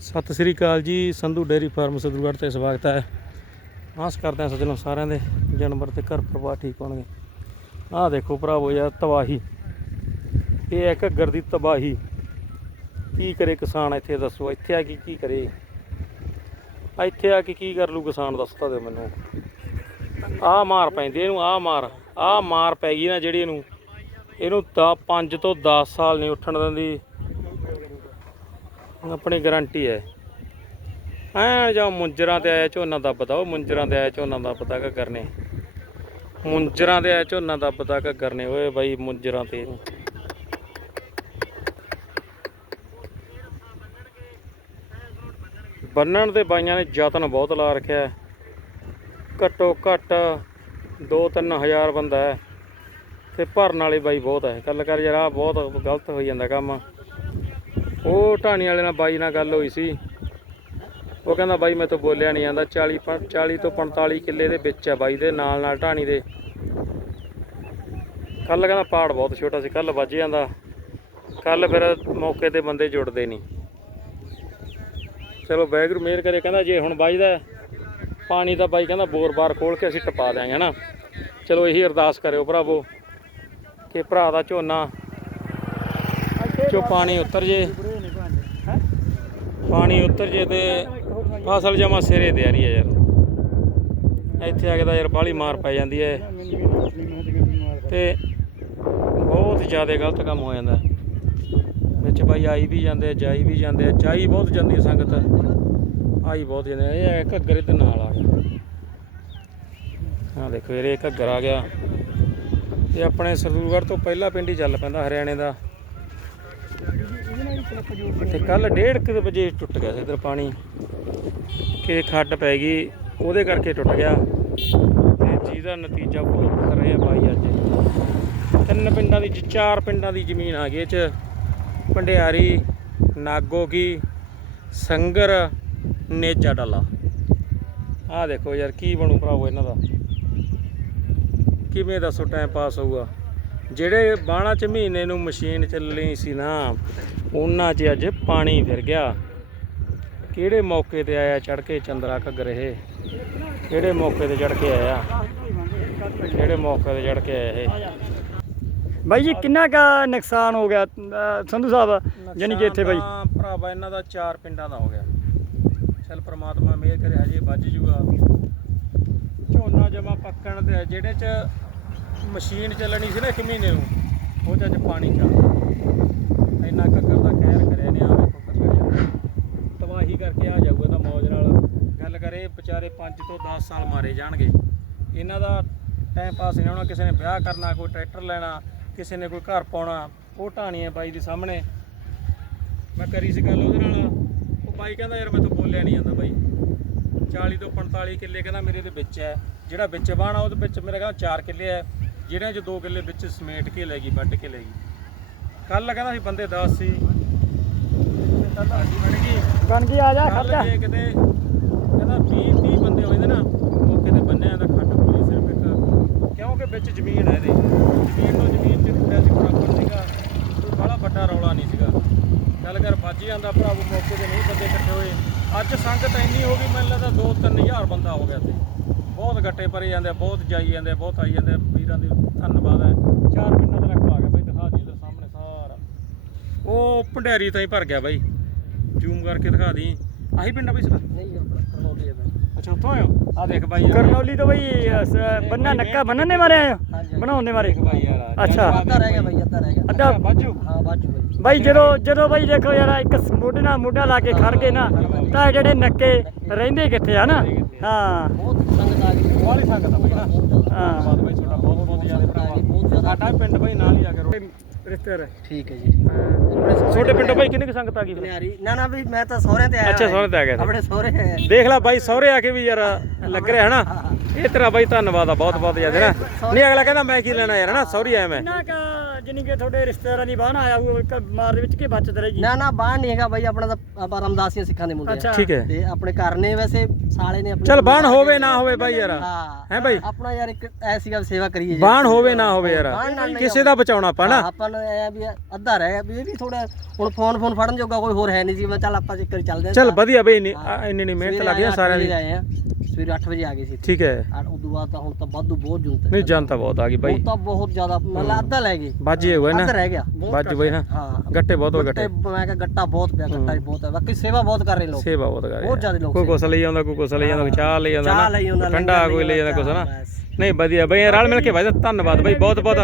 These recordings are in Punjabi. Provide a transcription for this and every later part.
ਸਤਿ ਸ੍ਰੀ ਅਕਾਲ ਜੀ, ਸੰਧੂ ਡੇਅਰੀ ਫਾਰਮ ਸਦਰਗੜ੍ਹ ਤੇ ਸਵਾਗਤ ਹੈ। ਆਸ ਕਰਦੇ ਹਾਂ ਸੱਜਣੋ ਸਾਰਿਆਂ ਦੇ ਜਾਨਵਰ ਤੇ ਘਰ ਪਰਿਵਾਰ ਠੀਕ ਹੋਣਗੇ। ਆਹ ਦੇਖੋ ਭਰਾਵੋ ਯਾਰ, ਤਬਾਹੀ। ਇਹ ਹੈ ਘੱਗਰ ਦੀ ਤਬਾਹੀ। ਕੀ ਕਰੇ ਕਿਸਾਨ ਇੱਥੇ, ਦੱਸੋ, ਇੱਥੇ ਆ ਕੇ ਕੀ ਕਰੇ? ਇੱਥੇ ਆ ਕੇ ਕੀ ਕਰ ਲੂ ਕਿਸਾਨ, ਦੱਸ ਤਾਂ ਦਿਓ ਮੈਨੂੰ। ਆਹ ਮਾਰ ਪੈਂਦੀ ਇਹਨੂੰ, ਆਹ ਮਾਰ ਆਹ ਮਾਰ ਪੈ ਗਈ ਨਾ ਜਿਹੜੀ ਇਹਨੂੰ। ਇਹਨੂੰ ਤਾਂ 5 ਤੋਂ 10 ਸਾਲ ਨਹੀਂ ਉੱਠਣ ਦਿੰਦੀ। ਆਪਣੀ ਗਾਰੰਟੀ ਹੈ। ਐ ਜਾਂ ਮੁੰਜਰਾਂ ਤੇ ਆਇਆ ਝੋਨਾ ਦੱਬਦਾ, ਉਹ ਮੁੰਜਰਾਂ ਤੇ ਆਇਆ ਝੋਨਾ ਦੱਬਦਾ ਕਾ ਕਰਨੇ? ਮੁੰਜਰਾਂ ਤੇ ਆਇਆ ਝੋਨਾ ਦੱਬਦਾ ਕਾ ਕਰਨੇ? ਓਏ ਬਾਈ, ਮੁੰਜਰਾਂ ਤੇ। ਬੰਨਣ ਦੇ ਬਾਈਆਂ ਨੇ ਯਤਨ ਬਹੁਤ ਲਾ ਰੱਖਿਆ ਘੱਟੋ ਘੱਟ 2-3000 ਬੰਦਾ ਹੈ। ਤੇ ਭਰਨ ਵਾਲੇ ਬਾਈ ਬਹੁਤ ਹੈ। ਗੱਲ ਕਰ ਯਾਰ ਆ ਬਹੁਤ ਗਲਤ ਹੋਈ ਜਾਂਦਾ ਕੰਮ। ਉਹ ਢਾਣੀ ਵਾਲੇ ਨਾਲ ਬਾਈ ਨਾਲ ਗੱਲ ਹੋਈ ਸੀ। ਉਹ ਕਹਿੰਦਾ, ਬਾਈ, ਮੈਂ ਤਾਂ ਬੋਲਿਆ ਨਹੀਂ ਜਾਂਦਾ। 40 ਪੰ- 40 ਤੋਂ 45 ਕਿੱਲੇ ਦੇ ਵਿੱਚ ਹੈ ਬਾਈ ਦੇ, ਨਾਲ ਨਾਲ ਢਾਣੀ ਦੇ। ਕੱਲ ਕਹਿੰਦਾ ਪਾੜ ਬਹੁਤ ਛੋਟਾ ਸੀ। ਕੱਲ ਵੱਜ ਜਾਂਦਾ। ਕੱਲ ਫਿਰ ਮੌਕੇ ਤੇ ਬੰਦੇ ਜੁੜਦੇ ਨਹੀਂ ਚਲੋ ਵੈਗਰੂ ਮੇਰ ਕਰੇ। ਕਹਿੰਦਾ, ਜੇ ਹੁਣ ਬਾਈ ਦਾ ਪਾਣੀ ਦਾ ਬਾਈ ਕਹਿੰਦਾ ਬੋਰ ਬਾਰ ਖੋਲ ਕੇ ਅਸੀਂ ਟਪਾ ਦਿਆਂਗੇ ਹਨਾ ਚਲੋ, ਇਹੀ ਅਰਦਾਸ ਕਰਿਓ ਭਰਾਵੋ ਕਿ ਭਰਾ ਦਾ ਝੋਨਾ ਚੋ ਪਾਣੀ ਉਤਰ ਜੇ। ਪਾਣੀ ਉਤਰ ਜੇ ਤੇ ਫਸਲ ਜਮਾ ਸਿਰੇ ਤੇ ਆ ਰਹੀ ਹੈ ਯਾਰ। ਇੱਥੇ ਆ ਕੇ ਤਾਂ ਯਾਰ ਬਾਹਲੀ ਮਾਰ ਪੈ ਜਾਂਦੀ ਹੈ। ਤੇ ਬਹੁਤ ਜ਼ਿਆਦਾ ਗਲਤ ਕੰਮ ਹੋ ਜਾਂਦਾ। ਵਿੱਚ ਬਾਈ ਆਈ ਵੀ ਜਾਂਦੇ ਜਾਈ ਵੀ ਜਾਂਦੇ ਆ। ਚਾਈ ਬਹੁਤ ਜਾਂਦੀ ਸੰਗਤ। ਆਈ ਬਹੁਤ ਜਾਂਦੇ ਆ। ਇਹ ਘੱਗਰ ਇਹਦੇ ਨਾਲ ਆ ਗਿਆ। ਆ ਦੇਖੋ ਇਹ ਘੱਗਰ ਆ ਗਿਆ। ਇਹ ਆਪਣੇ ਸਰਦੂਲਗੜ੍ਹ ਤੋਂ ਪਹਿਲਾ ਪਿੰਡ ਹੀ ਚੱਲ ਪੈਂਦਾ ਹਰਿਆਣੇ ਦਾ। ਤੇ ਕੱਲ 1:30 ਵਜੇ ਟੁੱਟ ਗਿਆ ਸੀ ਇਧਰ ਪਾਣੀ। ਕਿ ਖੱਡ ਪੈ ਗਈ, ਉਹਦੇ ਕਰਕੇ ਟੁੱਟ ਗਿਆ। ਤੇ ਜਿਹਦਾ ਨਤੀਜਾ ਭੁਗਤ ਰਹੇ ਆ ਭਾਈ ਅੱਜ। ਤਿੰਨ ਪਿੰਡਾਂ ਦੀ ਚਾਰ ਪਿੰਡਾਂ ਦੀ ਜ਼ਮੀਨ ਆ ਗਈ ਇਹ ਚ। ਭੰਡਿਆਰੀ, ਨਾਗੋਗੀ, ਸੰਗਰ, ਨੇਜਾ ਡਾਲਾ। ਆਹ ਦੇਖੋ ਯਾਰ, ਕੀ ਬਣੂ ਭਰਾਵੋ ਇਹਨਾਂ ਦਾ। ਕਿਵੇਂ ਦੱਸੋ ਟਾਈਮ ਪਾਸ ਹੋਊਗਾ। ਜਿਹੜੇ ਬਾਣਾ ਚ ਮਹੀਨੇ ਨੂੰ ਮਸ਼ੀਨ ਚੱਲਣੀ ਸੀ ਨਾ, ਉਹਨਾਂ 'ਚ ਅੱਜ ਪਾਣੀ ਫਿਰ ਗਿਆ। ਕਿਹੜੇ ਮੌਕੇ ਤੇ ਆਇਆ ਚੜ ਕੇ ਚੰਦਰਾ ਘੱਗਰ ਇਹ? ਕਿਹੜੇ ਮੌਕੇ ਤੇ ਚੜ ਕੇ ਆਇਆ? ਕਿਹੜੇ ਮੌਕੇ ਤੇ ਚੜ ਕੇ ਆਇਆ ਇਹ? ਬਾਈ ਜੀ, ਕਿੰਨਾ ਕਾ ਨੁਕਸਾਨ ਹੋ ਗਿਆ? ਅਹ, ਸੰਧੂ ਸਾਹਿਬ ਯਾਨੀ ਕਿ ਇੱਥੇ ਬਾਈ? ਤਾਂ ਭਰਾਵਾ ਇਹਨਾਂ ਦਾ ਚਾਰ ਪਿੰਡਾਂ ਦਾ ਹੋ ਗਿਆ। ਚਲ ਪ੍ਰਮਾਤਮਾ ਮਿਹਰ ਕਰੇ, ਹਜੇ ਵੱਜ ਜੂਗਾ। ਝੋਨਾ ਜਮਾ ਪੱਕਣ ਤੇ, ਜਿਹੜੇ ਚ ਮਸ਼ੀਨ ਚੱਲਣੀ ਸੀ ਨਾ ਇੱਕ ਮਹੀਨੇ ਨੂੰ, ਉਹ ਚ ਅੱਜ ਪਾਣੀ ਚੱਲ ਇੰਨਾ ਕੱਕਰ ਦਾ ਕਹਿਰ ਕਰਿਆ ਨੇ ਆ ਦੇਖੋ ਕੱਗਰ ਤਬਾਹੀ ਕਰਕੇ ਆ ਜਾਊਗਾ ਤਾਂ ਮੌਜ ਨਾਲ। ਗੱਲ ਕਰੇ, ਵਿਚਾਰੇ 5 ਤੋਂ 10 ਸਾਲ ਮਾਰੇ ਜਾਣਗੇ। ਇਹਨਾਂ ਦਾ ਟਾਈਮ ਪਾਸ ਨਹੀਂ ਹੋਣਾ, ਕਿਸੇ ਨੇ ਵਿਆਹ ਕਰਨਾ, ਕੋਈ ਟਰੈਕਟਰ ਲੈਣਾ, ਕਿਸੇ ਨੇ ਕੋਈ ਘਰ ਪਾਉਣਾ, ਉਹ ਢਾਣੀ ਹੈ ਬਾਈ ਦੇ ਸਾਹਮਣੇ। ਮੈਂ ਕਰੀ ਸੀ ਗੱਲ ਉਹਦੇ ਨਾਲ। ਉਹ ਬਾਈ ਕਹਿੰਦਾ, ਯਾਰ ਮੈਂ ਤਾਂ ਬੋਲਿਆ ਨਹੀਂ ਜਾਂਦਾ ਬਾਈ। 40 ਤੋਂ 45 ਕਿੱਲੇ ਕਹਿੰਦਾ ਮੇਰੇ ਦੇ ਵਿੱਚ ਹੈ। ਜਿਹੜਾ ਵਿੱਚ ਬਾਣਾ ਉਹਦੇ ਵਿੱਚ ਮੇਰਾ ਕਹਿੰਦਾ 4 ਕਿੱਲੇ ਹੈ। ਜਿਹੜਿਆਂ 'ਚ 2 ਕਿੱਲੇ ਵਿੱਚ ਸਮੇਟ ਕੇ ਲੈ ਗਈ ਵੱਢ ਕੇ ਲੈ ਗਈ। ਕੱਲ ਕਹਿੰਦਾ ਸੀ ਬੰਦੇ 10 ਸੀ। ਕੱਲ ਬਣ ਗਈ। ਬਣ ਗਈ ਆ ਜਾ ਕੱਲ ਖਰਚਾ ਜੇ। ਕਿਤੇ ਕਹਿੰਦਾ 20 30 ਬੰਦੇ ਹੋਏ ਨੇ ਨਾ ਮੌਕੇ ਤੇ ਬੰਨਿਆ ਦਾ ਖੱਟ ਪੂਰੀ ਸਿਰਫ ਇੱਕ ਕਿਉਂਕਿ ਵਿੱਚ ਜ਼ਮੀਨ ਹੈ ਇਹਦੇ। ਜ਼ਮੀਨ ਤੋਂ ਜ਼ਮੀਨ ਸੀ ਬਰਾਬਰ ਸੀਗਾ। ਕੋਈ ਬੜਾ ਵੱਡਾ ਰੌਲਾ ਨਹੀਂ ਸੀਗਾ। ਗੱਲ ਕਰ ਵੱਜ ਜਾਂਦਾ ਭਰਾਵੋ ਮੌਕੇ ਤੇ ਨਹੀਂ ਬੰਦੇ ਇਕੱਠੇ ਹੋਏ। ਅੱਜ ਸੰਗਤ ਇੰਨੀ ਹੋ ਗਈ ਮੈਨੂੰ ਲੱਗਦਾ 2-3000 ਬੰਦਾ ਹੋ ਗਿਆ ਤੇ ਬਹੁਤ ਗੱਟੇ ਭਰੇ ਜਾਂਦੇ ਆ, ਬਹੁਤ ਜਾਈ ਜਾਂਦੇ ਆ, ਬਹੁਤ ਆਈ ਜਾਂਦੇ ਆ। ਵੀਰਾਂ ਦੀ ਧੰਨਵਾਦ ਹੈ। ਚਾਰ ਪਿੰਡਾਂ ਦਾ ਰਕਬਾ ਆ ਗਿਆ ਬਈ ਦਿਖਾ ਦੀ ਇਧਰ ਸਾਹਮਣੇ ਸਾਰਾ। ਉਹ ਭੰਡਿਆਰੀ ਤਾਂ ਹੀ ਭਰ ਗਿਆ ਬਾਈ। ਜ਼ੂਮ ਕਰਕੇ ਦਿਖਾ ਦੀ। ਆਹੀ ਪਿੰਡ ਆ ਬਈ ਸਾਡਾ? ਨਹੀਂ ਕਰਨੌਲੀ ਹੈ ਅੱਛਾ ਉੱਥੋਂ ਆਇਓ? ਆ ਦੇਖ ਬਾਈ ਯਾਰ। ਕਰਨੌਲੀ ਤੋਂ ਬਾਈ ਅਹ, ਸ- ਬੰਨਾ ਨੱਕਾ ਬੰਨਣ ਦੇ ਮਾਰੇ ਆਏ ਹੋ? ਬਣਾਉਣ ਦੇ ਮਾਰੇ? ਦੇਖ ਬਾਈ ਯਾਰ ਅੱਛਾ। ਅੱਧਾ ਰਹਿ ਗਿਆ ਭਾਈ ਅੱਧਾ ਰਹਿ ਗਿਆ। ਅੱਧਾ? ਬਾਜੂ ਹਾਂ ਬਾਜੂ ਭਾਈ ਬਾਈ। ਜਦੋਂ ਜਦੋਂ ਬਾਈ ਦੇਖੋ ਯਾਰ ਇੱਕ ਮੋਢੇ ਨਾਲ ਮੋਢਾ ਲਾ ਕੇ ਖੜ ਗਏ ਨਾ ਤਾਂ ਇਹ ਜਿਹੜੇ ਨੱਕੇ ਰਹਿੰਦੇ ਕਿੱਥੇ ਆ ਨਾ? ਹਾਂ। ਬਹੁਤ ਵਾਲੀ ਸੰਗਤ ਆ ਬਾਈ ਨਾ। ਹਾਂ। ਧੰਨਵਾਦ ਬਾਈ ਤੁਹਾਡਾ ਬਹੁਤ ਬਹੁਤ ਜ਼ਿਆਦਾ ਭਰਾਵਾ। ਸਾਡਾ ਪਿੰਡ ਬਾਈ ਨਾਲ ਹੀ ਆ ਕੇ ਰੋਟੀ ਰਿਸ਼ਤੇਦਾਰ ਠੀਕ ਹੈ ਜੀ ਠੀਕ। ਹੈ। ਛੋਟੇ ਪਿੰਡੋਂ ਬਾਈ ਕਿੰਨੀ ਕੁ ਸੰਗਤ ਆ ਗਈ? ਨਿਆਰੀ ਨਾ ਨਾ ਵੀ ਮੈਂ ਤਾਂ ਸਹੁਰਿਆਂ ਤੇ ਆਇਆ ਅੱਛਾ। ਸਹੁਰੇ ਤੇ ਆ ਗਿਆ। ਆਪਣੇ ਸਹੁਰੇ ਹੈ ਦੇਖ ਲੈ ਬਾਈ ਸਹੁਰੇ ਆ ਕੇ ਵੀ ਯਾਰ ਲੱਗ ਰਿਹਾ ਹਨਾ ਇਹ ਤੇਰਾ ਬਾਈ ਧੰਨਵਾਦ ਆ ਬਹੁਤ ਬਹੁਤ ਜ਼ਿਆਦਾ ਨਾ। ਨਹੀਂ ਅਗਲਾ ਕਹਿੰਦਾ ਮੈਂ ਕੀ ਲੈਣਾ ਯਾਰ ਹਨਾ ਸੌਰੀ ਆਇਆ ਮੈਂ। ਕਿੰਨਾ ਕਾ ਤੁਹਾਡੇ ਰਿਸ਼ਤੇਦਾਰਾਂ ਦੀ ਬਾਹਨ ਆਇਆ ਉਹ ਇੱਕ ਮਾਰ ਦੇ ਵਿੱਚ ਕੀ ਬਚਤ ਰਹੇਗੀ? ਨਾ ਨਾ ਬਾਹਰ ਨਹੀਂ ਹੈਗਾ ਬਾਈ ਆਪਣਾ ਤਾਂ ਆਪਾਂ ਰਮਦਾਸੀਆਂ ਸਿੱਖਾਂ ਦੇ ਮੁੰਡੇ ਆ। ਠੀਕ ਹੈ। ਤੇ ਆਪਣੇ ਘਰ ਨੇ ਵੈਸੇ ਸਾਲੇ ਨੇ ਆਪਣੇ ਚੱਲ ਬਾਣ ਹੋਵੇ ਨਾ ਹੋਵੇ ਬਾਈ ਯਾਰ। ਹਾਂ। ਬਾਈ? ਆਪਣਾ ਯਾਰ ਇੱਕ ਐਸੀ ਗੱਲ ਸੇਵਾ ਕਰੀਏ ਜੀ। ਬਾਣ ਹੋਵੇ ਨਾ ਹੋਵੇ ਯਾਰ। ਨਹੀਂ ਕਿਸੇ ਦਾ ਬਚਾਉਣਾ ਆਪਾਂ ਨਾ। ਆਪਾਂ ਨੂੰ ਆ ਵੀ ਅੱਧਾ ਰਹਿ ਗਿਆ ਵੀ ਇਹ ਵੀ ਥੋੜਾ ਹੁਣ ਫੋਨ ਫੋਨ ਫੜਨ ਜੋਗਾ ਕੋਈ ਹੋਰ ਹੈ ਨਹੀਂ ਸੀ ਮੈਂ ਚੱਲ ਆਪਾਂ ਇੱਕ ਵਾਰੀ ਚੱਲਦੇ ਹਾਂ ਚੱਲ ਵਧੀਆ ਬਈ ਇੰਨੀ ਆ, ਇੰਨੀ ਨਹੀਂ ਮਿਹਨਤ ਲੱਗੀ ਆ ਸਾਰਿਆਂ ਦੀ। ਆਏ ਆ। ਸਵੇਰੇ 8 ਵਜੇ ਆ ਗਏ ਸੀ ਇੱਥੇ। ਠੀਕ ਹੈ। ਔਰ ਉਦੋਂ ਬਾਅਦ ਤਾਂ ਹੁਣ ਤਾਂ ਵਾਧੂ ਬਹੁਤ ਜੁਨਤ ਨਹੀਂ ਜਨਤਾ ਬਹੁਤ ਆ ਗਈ ਬਾਈ। ਉਹ ਤਾਂ ਬਹੁਤ ਜ਼ਿਆਦਾ ਮਤਲਬ ਅੱਧਾ ਲੈ ਗਏ। ਬਾਜੇ ਹੋਏ ਨਾ। ਅੱਧਾ ਰਹਿ ਗਿਆ। ਬਹੁਤ ਬਾਜ ਬਈ ਨਾ। ਹਾਂ। ਗੱਟੇ ਬਹੁਤ ਹੋ ਗੱਟੇ ਗੱਟੇ ਮੈਂ ਕਿਹਾ ਗੱਟਾ ਬਹੁਤ ਪਿਆ ਗੱਟਾ ਵੀ ਬਹੁਤ ਹੈ। ਬਾਕੀ ਸੇਵਾ ਬਹੁਤ ਕਰ ਰਹੇ ਲੋਕ। ਸੇਵਾ ਬਹੁਤ ਕਰ ਬਹੁਤ ਜ਼ਿਆਦਾ ਲੋਕ ਕੋਈ ਕੁਛ ਲਈ ਜਾਂਦਾ ਕੋਈ ਕੁਛ ਲਈ ਜਾਂਦਾ ਕੋਈ ਚਾਹ ਲਈ ਜਾਂਦਾ ਚਾਹ ਠੰਡਾ ਕੋਈ ਲਈ ਜਾਂਦਾ ਕੁਛ ਨਾ। ਨਹੀਂ ਵਧੀਆ। ਬਈ ਰਲ ਮਿਲ ਕੇ ਭਾਈ ਧੰਨਵਾਦ ਬਈ ਬਹੁਤ ਬਹੁਤ।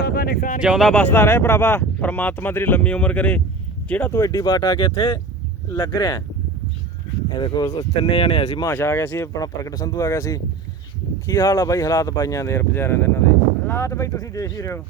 ਜਿਉਂਦਾ ਬਸਦਾ ਰਹੇ ਭਰਾਵਾ। ਪ੍ਰਮਾਤਮਾ ਤੇਰੀ ਲੰਮੀ ਉਮਰ ਕਰੇ। ਜਿਹੜਾ ਤੂੰ ਐਡੀ ਬਾਟ ਆ ਕੇ ਇੱਥੇ ਲੱਗ ਰਿਹਾ। ਹੈ। ਇਹ ਦੇਖੋ ਉਸ- ਤਿੰਨੇ ਜਣੇ ਆਏ ਸੀ ਮਾਸ਼ਾ ਆ ਗਿਆ ਸੀ ਆਪਣਾ ਪ੍ਰਗਟ ਸੰਧੂ ਆ ਗਿਆ ਸੀ। ਕੀ ਹਾਲ ਆ ਬਾਈ ਹਾਲਾਤ ਬਾਈਆਂ ਦੇ ਯਾਰ ਦੇ ਇਹਨਾਂ ਦੇ? ਹਾਲਾਤ ਬਈ ਤੁਸੀਂ ਦੇਖ ਹੀ ਰਹੇ ਹੋ।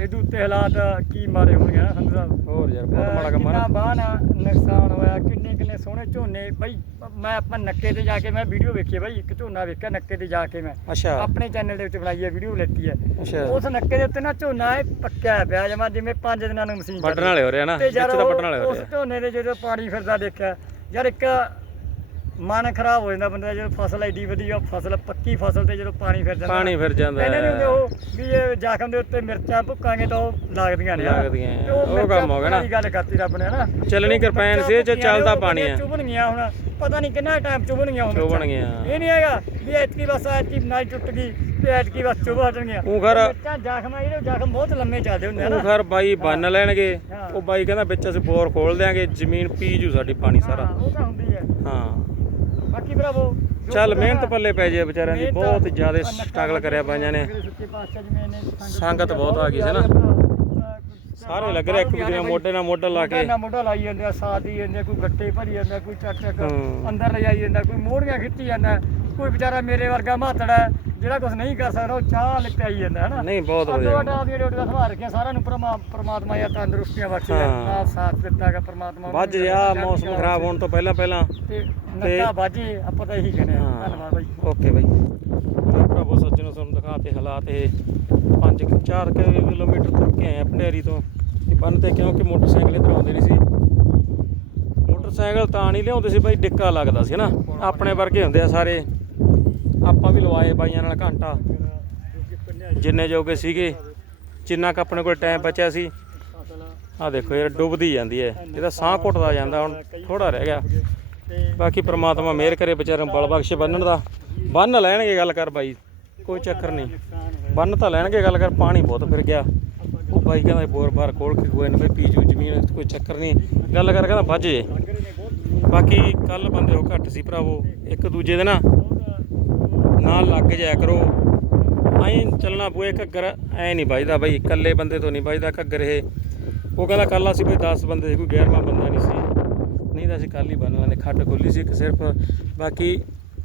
ਇਹਦੇ ਉੱਤੇ ਹਾਲਾਤ ਕੀ ਮਾਰੇ ਹੋਣਗੇ ਨਾ ਸੰਧੂ ਸਾਹਿਬ? ਹੋਰ ਯਾਰ ਬਹੁਤ ਮਾੜਾ ਕੰਮ ਆ ਕਿੰਨਾ ਨਾ ਬਾਹਨ ਨੁਕਸਾਨ ਹੋਇਆ ਕਿੰਨੇ ਕਿੰਨੇ ਸੋਹਣੇ ਝੋਨੇ। ਬਈ ਮੈਂ ਆਪਾਂ ਨੱਕੇ ਤੇ ਜਾ ਕੇ ਮੈਂ ਵੀਡੀਓ ਵੇਖੀ ਬਈ ਇੱਕ ਝੋਨਾ ਵੇਖਿਆ ਨੱਕੇ ਤੇ ਜਾ ਕੇ ਮੈਂ। ਅੱਛਾ। ਆਪਣੇ ਚੈਨਲ ਦੇ ਉੱਤੇ ਬਣਾਈ ਹੈ ਵੀਡੀਓ ਲੈਤੀ ਹੈ ਅੱਛਾ। ਉਸ ਨੱਕੇ ਦੇ ਉੱਤੇ ਨਾ ਝੋਨਾ ਇਹ ਪੱਕਿਆ ਪਿਆ ਜਮਾ ਜਿਵੇਂ 5 ਦਿਨਾਂ ਨੂੰ ਮਸ਼ੀਨ ਵੱਢਣ ਵਾਲੇ ਹੋ ਰਿਹਾ ਨਾ ਤੇ ਵਿੱਚ ਵੱਢਣ ਵਾਲੇ ਹੋ ਉਸ ਰਿਹਾ ਝੋਨੇ ਦੇ ਜਦੋਂ ਪਾਣੀ ਫਿਰਦਾ ਦੇਖਿਆ ਯਾਰ ਇੱਕ ਮਨ ਖਰਾਬ ਹੋ ਜਾਂਦਾ ਬੰਦਾ ਜਦੋਂ ਫਸਲ ਐਡੀ ਵਧੀਆ ਫਸਲ ਪੱਕੀ ਫਸਲ ਤੇ ਜਦੋਂ ਪਾਣੀ ਫਿਰ ਜਾਂਦਾ ਪਾਣੀ ਫਿਰ ਜਾਂਦਾ ਕਹਿੰਦੇ ਨਹੀਂ ਹੁੰਦੇ। ਉਹ ਵੀ ਇਹ ਜ਼ਖਮ ਦੇ ਉੱਤੇ ਮਿਰਚਾਂ ਭੁੱਕਾਂਗੇ ਤਾਂ ਉਹ ਲੱਗਦੀਆਂ ਨੇ। ਲੱਗਦੀਆਂ ਉਹ ਕੰਮ ਹੋ ਗਿਆ ਨਾ। ਗੱਲ ਕਰਤੀ ਰੱਬ ਨੇ ਨਾ ਚੱਲਣੀ ਕਿਰਪਾਨ ਸੀ ਚ ਚੱਲਦਾ ਪਾਣੀ ਹੈ ਚੁਭਣਗੀਆਂ ਹੁਣ ਪਤਾ ਨਹੀਂ ਕਿੰਨਾ ਟਾਈਮ ਚੁਭਣਗੀਆਂ ਹੁਣ ਚੁਭਣਗੀਆਂ। ਇਹ ਨਹੀਂ ਹੈਗਾ ਵੀ ਐਤਕੀ ਬਸ ਐਤਕੀ ਨਾਈ ਟੁੱਟ ਗਈ ਤੇ ਐਤਕੀ ਬਸ ਚੁਭ ਹਟਣਗੀਆਂ ਉਹ ਖਰ ਮਿਰਚਾਂ ਜ਼ਖਮ ਆ ਜਿਹੜੇ ਜ਼ਖਮ ਬਹੁਤ ਲੰਮੇ ਚੱਲਦੇ ਹੁੰਦੇ ਆ ਉਹ ਨਾ ਖਰ ਬਾਈ ਬੰਨ ਲੈਣਗੇ ਹਾਂ। ਉਹ ਬਾਈ ਕਹਿੰਦਾ ਵਿੱਚ ਅਸੀਂ ਬੋਰ ਖੋਲ ਦਿਆਂਗੇ ਜ਼ਮੀਨ ਪੀ ਜੂ ਸਾਡੀ ਪਾਣੀ ਸਾਰਾ। ਹਾਂ, ਉਹ ਤਾਂ ਹੁੰਦੀ ਹੈ। ਹਾਂ। ਬਾਕੀ ਭਰਾਵੋ ਜੋ ਚੱਲ ਮਿਹਨਤ ਪੱਲੇ ਪੈ ਜੇ ਵਿਚਾਰਿਆਂ ਦੀ ਮਿਹਨਤ ਬਹੁਤ ਜ਼ਿਆਦਾ ਨੱਕਾ ਸਟਰਗਲ ਕਰਿਆ ਪਾਈਆਂ ਨੇ। ਸੱਚੇ ਪਾਤਸ਼ਾਹ ਜਿਵੇਂ ਇਹਨੇ ਸੰਗਤ ਬਹੁਤ ਆ ਗਈ ਸੀ ਨਾ। ਸਾਰੇ ਲੱਗ ਰਿਹਾ ਇੱਕ ਦੂਜੇ ਨਾਲ ਮੋਢੇ ਨਾਲ ਮੋਢਾ ਲਾ ਕੇ। ਨਾ ਮੋਢਾ ਲਾਈ ਜਾਂਦੇ ਆ ਸਾਥ ਦੀ ਜਾਂਦੇ ਆ, ਕੋਈ ਗੱਟੇ ਭਰੀ ਜਾਂਦਾ ਕੋਈ ਚੱਕ ਚੱਕ ਹੂੰ। ਅੰਦਰ ਲਿਜਾਈ ਜਾਂਦਾ ਕੋਈ ਮੋੜੀਆਂ ਖਿੱਚੀ ਜਾਂਦਾ ਕੋਈ ਵਿਚਾਰਾ ਮੇਰੇ ਵਰਗਾ ਮਾਤੜਾ ਹੈ, ਜਿਹੜਾ ਕੁਝ ਨਹੀਂ ਕਰ ਸਕਦਾ ਉਹ ਚਾਹ ਲੈ ਪਿਆਈ ਜਾਂਦਾ ਹੈ ਨਾ ਨਹੀਂ ਬਹੁਤ ਵਧੀਆ। ਅੱਡ ਆਪਦੀਆਂ ਡਿਊਟੀਆਂ ਸੰਭਾਲ ਰੱਖੀਆਂ ਸਾਰਿਆਂ ਨੂੰ ਪਰਮਾ- ਪਰਮਾਤਮਾ ਜਾਂ ਤੰਦਰੁਸਤੀਆਂ ਬਖਸ਼ੇ ਹਾਂ। ਸਾਥ ਸਾਥ ਦਿੱਤਾ ਹੈਗਾ ਪਰਮਾਤਮਾ ਨੂੰ। ਵੱਜ ਜਾ ਮੌਸਮ ਖਰਾਬ ਹੋਣ ਤੋਂ ਪਹਿਲਾਂ ਪਹਿਲਾਂ। ਤੇ ਨੱਕਾ ਬਾਜੀ ਆਪਾਂ ਤਾਂ ਇਹੀ ਕਹਿੰਦੇ ਆ। ਹਾਂ। ਧੰਨਵਾਦ ਬਾਈ। ਓਕੇ ਬਾਈ। ਤੇ ਭਰਾਵੋ ਸੱਜਣੋ ਤੁਹਾਨੂੰ ਦਿਖਾਤੇ ਹਾਲਾਤ ਇਹ। 5 4 ਕਿਲੋਮੀਟਰ ਤੁਰ ਕੇ ਆਏ ਆ ਭੰਡੇਰੀ ਤੋਂ। ਇਹ ਬੰਨ ਤੇ ਕਿਉਂਕਿ ਮੋਟਰਸਾਈਕਲ ਇੱਧਰ ਆਉਂਦੇ ਨਹੀਂ ਸੀ। ਮੋਟਰਸਾਈਕਲ ਤਾਂ ਨਹੀਂ ਲਿਆਉਂਦੇ ਸੀ ਬਾਈ, ਡਿੱਕਾ ਲੱਗਦਾ ਸੀ ਨਾ। ਆਪਣੇ ਵਰਗੇ ਹੁੰਦੇ ਆ ਸਾਰੇ। ਆਪਾਂ ਵੀ ਲਵਾਏ ਬਾਈਆਂ ਨਾਲ ਘੰਟਾ। ਜਿੰਨੇ ਜੋਗੇ ਸੀਗੇ, ਜਿੰਨਾ ਕੁ ਆਪਣੇ ਕੋਲ ਟਾਈਮ ਬਚਿਆ ਸੀ। ਆ ਦੇਖੋ ਯਾਰ, ਡੁੱਬਦੀ ਜਾਂਦੀ ਹੈ। ਇਹਦਾ ਸਾਹ ਘੁੱਟਦਾ ਜਾਂਦਾ ਹੁਣ ਥੋੜਾ ਰਹਿ ਗਿਆ। ਬਾਕੀ ਪ੍ਰਮਾਤਮਾ ਮਿਹਰ ਕਰੇ ਵਿਚਾਰਿਆਂ ਨੂੰ ਬਲ ਬਖਸ਼ੇ ਬੰਨਣ ਦਾ। ਬੰਨ ਲੈਣਗੇ ਗੱਲ ਕਰ ਬਾਈ। ਕੋਈ ਚੱਕਰ ਨਹੀਂ। ਬੰਨ ਤਾਂ ਲੈਣਗੇ, ਗੱਲ ਕਰ, ਪਾਣੀ ਬਹੁਤ ਫਿਰ ਗਿਆ। ਉਹ ਬਾਈ ਕਹਿੰਦਾ ਬੋਰ ਬਾਰ ਖੋਲ ਕੇ ਕੋਈ ਨਾ, ਬਈ ਪੀਜੂ ਜ਼ਮੀਨ ਕੋਈ ਚੱਕਰ ਨਹੀਂ। ਗੱਲ ਕਰ, ਕਹਿੰਦਾ ਵੱਜ ਜੇ। ਬਾਕੀ ਕੱਲ ਬੰਦੇ ਉਹ ਘੱਟ ਸੀ ਭਰਾਵੋ, ਇੱਕ ਦੂਜੇ ਦੇ ਨਾ ਨਾਲ ਲੱਗ ਜਾਇਆ ਕਰੋ। ਐਂ ਚੱਲਣਾ ਪੂਏ ਘੱਗਰ ਐ ਨਹੀਂ ਵੱਜਦਾ ਬਈ, ਇਕੱਲੇ ਬੰਦੇ ਤੋਂ ਨਹੀਂ ਵੱਜਦਾ ਘੱਗਰ ਇਹ। ਉਹ ਕਹਿੰਦਾ ਕੱਲ ਅਸੀਂ ਬਈ 10 ਬੰਦੇ ਸੀ, ਕੋਈ 11ਵਾਂ ਬੰਦਾ ਨਹੀਂ ਸੀ। ਨਹੀਂ ਤਾਂ ਅਸੀਂ ਕੱਲ ਹੀ ਬੰਨ ਲੈਂਦੇ, ਖੱਟ ਖੋਲੀ ਸੀ ਇੱਕ ਸਿਰਫ। ਬਾਕੀ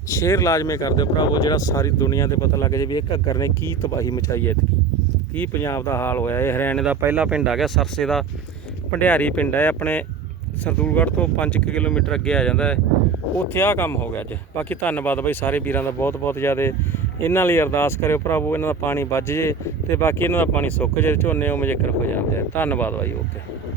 ਸ਼ੇਰ ਲਾਜ਼ਮੀ ਕਰ ਦਿਓ ਭਰਾਵੋ, ਜਿਹੜਾ ਸਾਰੀ ਦੁਨੀਆ ਦੇ ਪਤਾ ਲੱਗ ਜੇ ਵੀ ਇਹ ਘੱਗਰ ਨੇ ਕੀ ਤਬਾਹੀ ਮਚਾਈ ਹੈ ਇਤਕੀ। ਕੀ ਪੰਜਾਬ ਦਾ ਹਾਲ ਹੋਇਆ? ਇਹ ਹਰਿਆਣੇ ਦਾ ਪਹਿਲਾ ਪਿੰਡ ਆ ਗਿਆ, ਸਰਸੇ ਦਾ ਭੰਡਿਆਰੀ ਪਿੰਡ ਹੈ। ਆਪਣੇ ਸਰਦੂਲਗੜ੍ਹ ਤੋਂ 5 ਕਿਲੋਮੀਟਰ ਅੱਗੇ ਆ ਜਾਂਦਾ ਹੈ। ਉੱਥੇ ਆ ਕੰਮ ਹੋ ਗਿਆ ਅੱਜ। ਬਾਕੀ ਧੰਨਵਾਦ ਬਾਈ ਸਾਰੇ ਵੀਰਾਂ ਦਾ ਬਹੁਤ ਬਹੁਤ ਜ਼ਿਆਦਾ। ਇਹਨਾਂ ਲਈ ਅਰਦਾਸ ਕਰਿਓ ਭਰਾਵੋ, ਇਹਨਾਂ ਦਾ ਪਾਣੀ ਵੱਜ ਜੇ ਤੇ ਬਾਕੀ ਇਹਨਾਂ ਦਾ ਪਾਣੀ ਸੁੱਕ ਜੇ, ਝੋਨੇ ਉਵੇਂ ਜੇਕਰ ਹੋ ਜਾਂਦੇ ਆ। ਧੰਨਵਾਦ ਬਾਈ, ਓਕੇ।